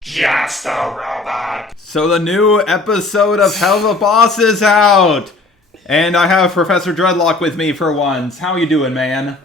Just a robot. So the new episode of HELLUVA Boss is out! And I have Professor Dreadlock with me for once. How you doing, man?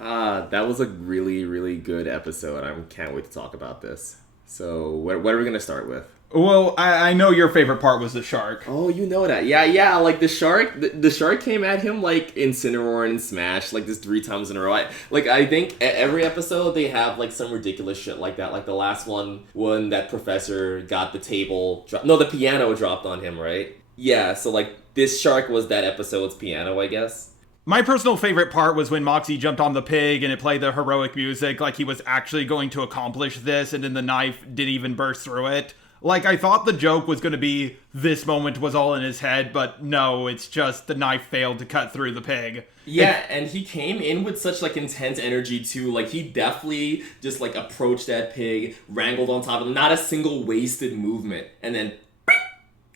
That was a really, really good episode. I can't wait to talk about this. So, what are we going to start with? Well, I know your favorite part was the shark. Oh, you know that. Yeah, like the shark, the shark came at him like Incineroar and Smash, like this 3 times in a row. I think every episode they have like some ridiculous shit like that. Like the last one, when that professor got the the piano dropped on him, right? Yeah, so like this shark was that episode's piano, I guess. My personal favorite part was when Moxie jumped on the pig and it played the heroic music like he was actually going to accomplish this, and then the knife didn't even burst through it. Like, I thought the joke was going to be this moment was all in his head, but no, it's just the knife failed to cut through the pig. Yeah, and he came in with such, like, intense energy, too. Like, he definitely just, like, approached that pig, wrangled on top of him, not a single wasted movement, and then,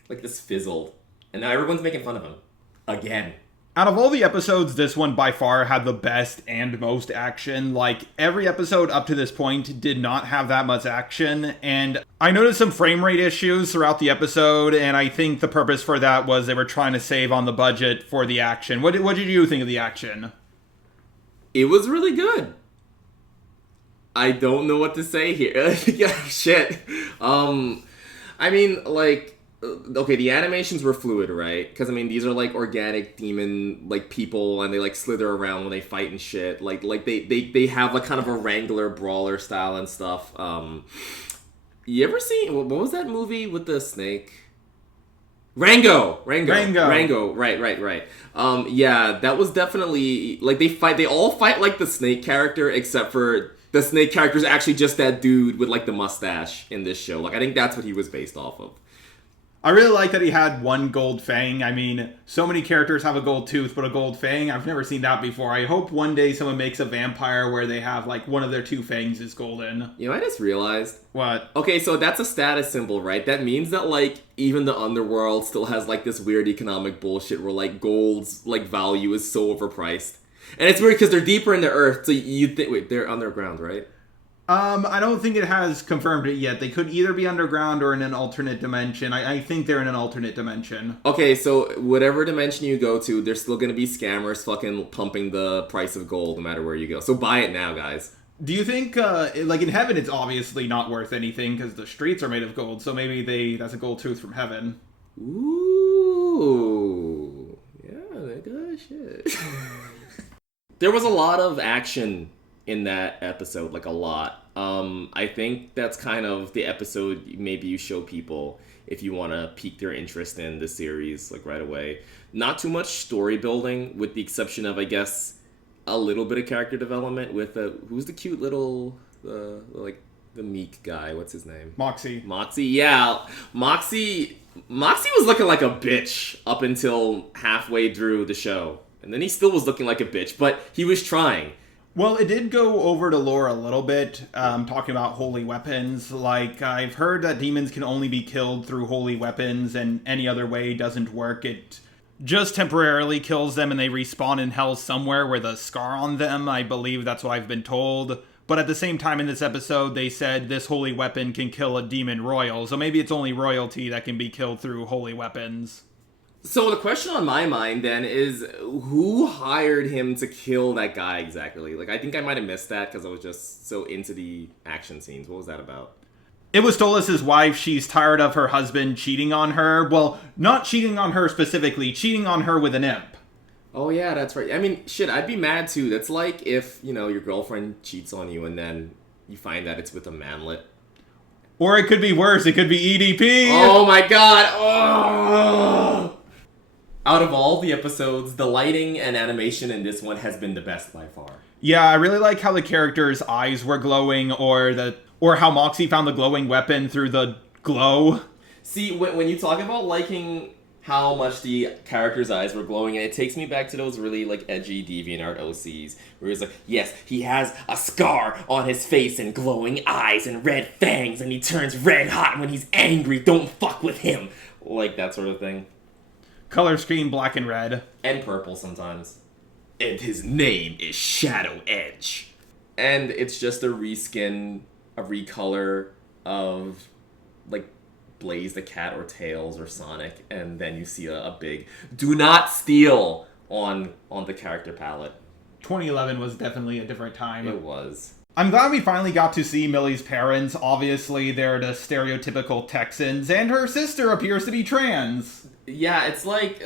like, this fizzled. And now everyone's making fun of him. Again. Out of all the episodes, this one by far had the best and most action. Like, every episode up to this point did not have that much action, and I noticed some frame rate issues throughout the episode, and I think the purpose for that was they were trying to save on the budget for the action. What did you think of the action? It was really good. I don't know what to say here. Yeah, shit. I mean, like... Okay, the animations were fluid, right? Because, I mean, these are, like, organic demon, like, people, and they, like, slither around when they fight and shit. Like they have, like, kind of a Wrangler brawler style and stuff. You ever see... What was that movie with the snake? Rango! Right. Yeah, that was definitely... Like, they all fight like the snake character, except for... The snake character is actually just that dude with, like, the mustache in this show. Like, I think that's what he was based off of. I really like that he had one gold fang. I mean, so many characters have a gold tooth, but a gold fang, I've never seen that before. I hope one day someone makes a vampire where they have, like, one of their 2 fangs is golden. You know, I just realized. What? Okay, so that's a status symbol, right? That means that, like, even the underworld still has, like, this weird economic bullshit where, like, gold's, like, value is so overpriced. And it's weird because they're deeper in the earth, so you'd think... Wait, they're underground, right? I don't think it has confirmed it yet. They could either be underground or in an alternate dimension. I think they're in an alternate dimension. Okay, so whatever dimension you go to, there's still gonna be scammers fucking pumping the price of gold no matter where you go. So buy it now, guys. Do you think, like in heaven, it's obviously not worth anything because the streets are made of gold, so maybe that's a gold tooth from heaven. Ooh. Yeah, that shit. There was a lot of action in that episode, like a lot. I think that's kind of the episode maybe you show people if you want to pique their interest in the series, like right away. Not too much story building, with the exception of, I guess, a little bit of character development with who's the cute little, like, the meek guy, what's his name? Moxie, yeah. Moxie was looking like a bitch up until halfway through the show. And then he still was looking like a bitch, but he was trying. Well, it did go over to lore a little bit, talking about holy weapons. Like, I've heard that demons can only be killed through holy weapons, and any other way doesn't work. It just temporarily kills them, and they respawn in hell somewhere with a scar on them. I believe that's what I've been told. But at the same time in this episode, they said this holy weapon can kill a demon royal, so maybe it's only royalty that can be killed through holy weapons. So the question on my mind then is, who hired him to kill that guy exactly? Like, I think I might have missed that because I was just so into the action scenes. What was that about? It was Stolas' wife. She's tired of her husband cheating on her. Well, not cheating on her specifically, cheating on her with an imp. Oh yeah, that's right. I mean, shit, I'd be mad too. That's like if, you know, your girlfriend cheats on you and then you find that it's with a manlet. Or it could be worse. It could be EDP. Oh my god. Oh! Out of all the episodes, the lighting and animation in this one has been the best by far. Yeah, I really like how the characters' eyes were glowing, or how Moxie found the glowing weapon through the glow. See, when you talk about liking how much the character's eyes were glowing, and it takes me back to those really like edgy DeviantArt OCs where he's like, yes, he has a scar on his face and glowing eyes and red fangs, and he turns red hot when he's angry. Don't fuck with him, like that sort of thing. Color scheme black and red. And purple sometimes. And his name is Shadow Edge. And it's just a reskin, a recolor of like Blaze the Cat or Tails or Sonic, and then you see a big "do not steal" on the character palette. 2011 was definitely a different time. It was. I'm glad we finally got to see Millie's parents. Obviously, they're the stereotypical Texans, and her sister appears to be trans. Yeah, it's like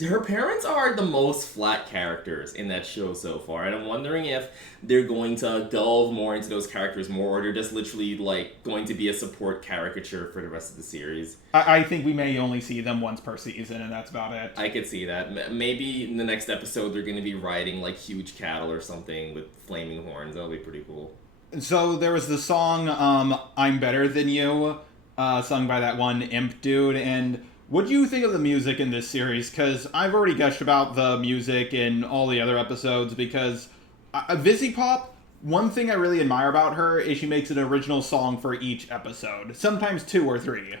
her parents are the most flat characters in that show so far, and I'm wondering if they're going to delve more into those characters more, or they're just literally like going to be a support caricature for the rest of the series. I think we may only see them once per season, and that's about it. I could see that. Maybe in the next episode they're going to be riding like huge cattle or something with flaming horns. That'll be pretty cool. So there was the song "I'm Better Than You," sung by that one imp dude, and what do you think of the music in this series? Because I've already gushed about the music in all the other episodes, because Vizzy Pop, one thing I really admire about her is she makes an original song for each episode, sometimes 2 or 3.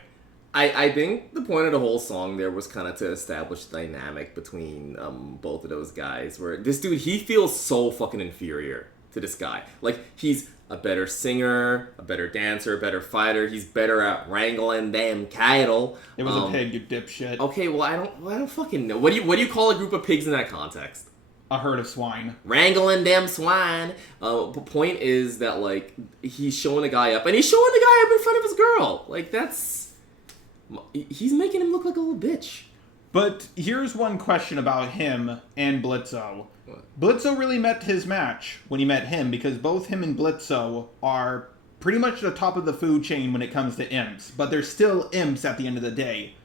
I think the point of the whole song there was kind of to establish the dynamic between both of those guys, where this dude, he feels so fucking inferior to this guy. Like, he's a better singer, a better dancer, a better fighter. He's better at wrangling damn cattle. It was a pig, you dipshit. Okay, well, I don't fucking know. What do you call a group of pigs in that context? A herd of swine. Wrangling damn swine. The point is that, like, he's showing a guy up, and he's showing the guy up in front of his girl. Like, he's making him look like a little bitch. But here's one question about him and Blitzo. What? Blitzo really met his match when he met him, because both him and Blitzo are pretty much the top of the food chain when it comes to imps, but they're still imps at the end of the day.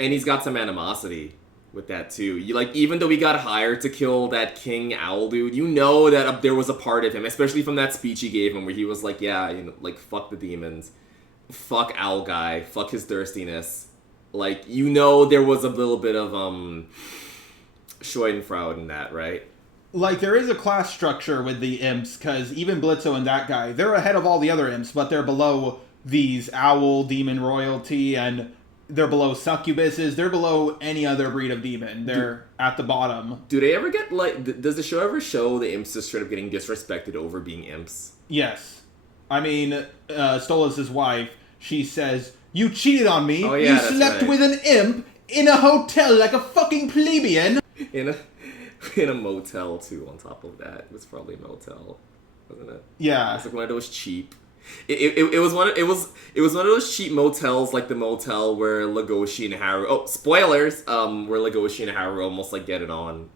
And he's got some animosity with that too. Even though he got hired to kill that King Owl dude, you know that there was a part of him, especially from that speech he gave him, where he was like, yeah, like, fuck the demons, fuck Owl Guy, fuck his thirstiness. Like, there was a little bit of Schadenfreude in that, right? Like, there is a class structure with the imps, because even Blitzo and that guy, they're ahead of all the other imps, but they're below these owl demon royalty, and they're below succubuses, they're below any other breed of demon. They're at the bottom. Do they ever get, like, does the show ever show the imps just straight up getting disrespected over being imps? Yes. I mean, Stolas' wife, she says, "You cheated on me, oh, yeah, you slept right. with an imp in a hotel like a fucking plebeian." In a motel too. On top of that, it was probably a motel, wasn't it? Yeah, it's like one of those cheap. It was one of those cheap motels, like the motel where Legoshi and Haru. Oh, spoilers! Where Legoshi and Haru almost like get it on.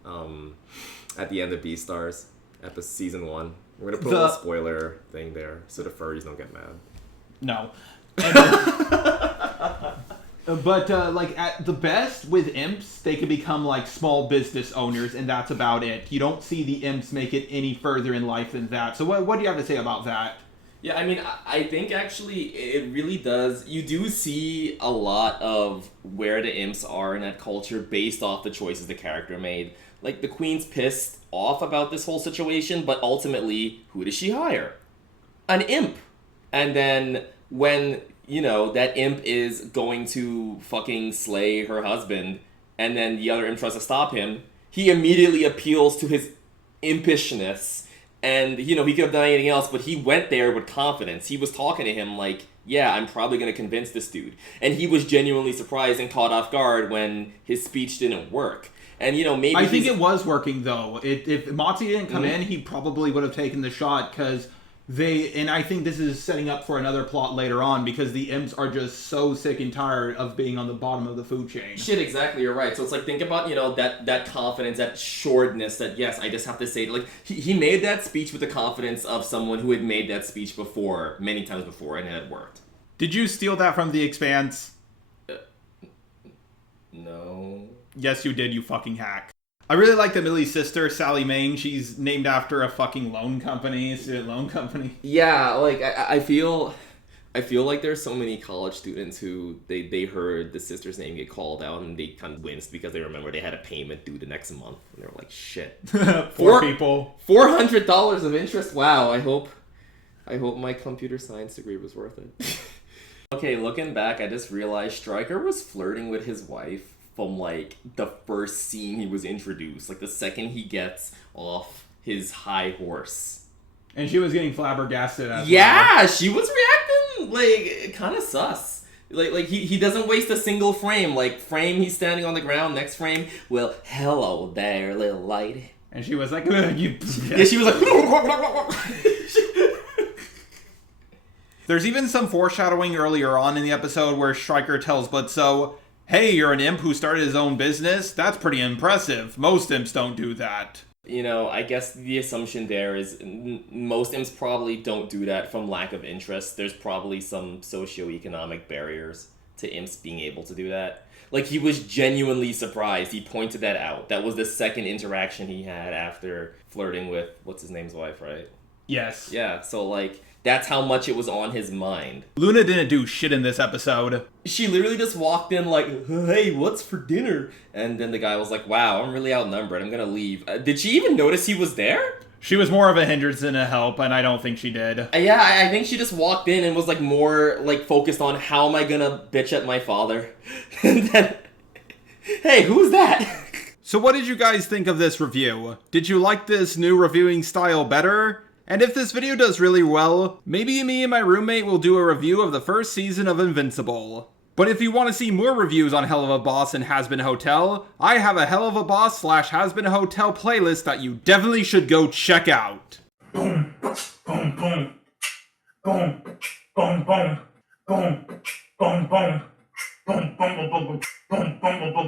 At the end of Beastars, episode season 1. We're gonna put a little spoiler thing there so the furries don't get mad. No. But, like, at the best, with imps, they can become, like, small business owners, and that's about it. You don't see the imps make it any further in life than that. So what do you have to say about that? Yeah, I mean, I think, actually, it really does. You do see a lot of where the imps are in that culture based off the choices the character made. Like, the queen's pissed off about this whole situation, but ultimately, who does she hire? An imp. And then when, that imp is going to fucking slay her husband, and then the other imp tries to stop him, he immediately appeals to his impishness. And, he could have done anything else, but he went there with confidence. He was talking to him like, yeah, I'm probably going to convince this dude. And he was genuinely surprised and caught off guard when his speech didn't work. And, maybe I think it was working, though. If Motzi didn't come in, he probably would have taken the shot, because and I think this is setting up for another plot later on, because the imps are just so sick and tired of being on the bottom of the food chain. Shit, exactly, you're right. So it's like, think about, that confidence, that assuredness that, yes, I just have to say it. Like, he made that speech with the confidence of someone who had made that speech before, many times before, and it had worked. Did you steal that from The Expanse? No. Yes, you did, you fucking hack. I really like that Millie's sister, Sally Mang, she's named after a fucking student loan company. Yeah, like, I feel I feel like there's so many college students who they heard the sister's name get called out and they kind of winced because they remember they had a payment due the next month. And they were like, shit. Poor people. $400 of interest? Wow, I hope my computer science degree was worth it. Okay, looking back, I just realized Stryker was flirting with his wife from, like, the first scene he was introduced. Like, the second he gets off his high horse. And she was getting flabbergasted as Yeah, she was reacting, like, kind of sus. Like he doesn't waste a single frame. Like, frame, he's standing on the ground. Next frame, well, hello there, little lady. And she was like, you... Yeah, she was like... There's even some foreshadowing earlier on in the episode where Stryker tells Blitzo, hey, you're an imp who started his own business? That's pretty impressive. Most imps don't do that. You know, I guess the assumption there is most imps probably don't do that from lack of interest. There's probably some socioeconomic barriers to imps being able to do that. Like, he was genuinely surprised. He pointed that out. That was the second interaction he had after flirting with, what's his name's wife, right? Yes. Yeah, so, like, that's how much it was on his mind. Luna didn't do shit in this episode. She literally just walked in like, hey, what's for dinner? And then the guy was like, wow, I'm really outnumbered. I'm gonna leave. Did she even notice he was there? She was more of a hindrance than a help, and I don't think she did. Yeah, I think she just walked in and was like more like focused on how am I gonna bitch at my father? And then, hey, who's that? So what did you guys think of this review? Did you like this new reviewing style better? And if this video does really well, maybe me and my roommate will do a review of the first season of Invincible. But if you want to see more reviews on Helluva Boss and Hazbin Hotel, I have a Helluva Boss / Hazbin Hotel playlist that you definitely should go check out. Boom, boom, boom, boom, boom, boom, boom, boom, boom, boom, boom, boom, boom, boom, boom, boom, boom.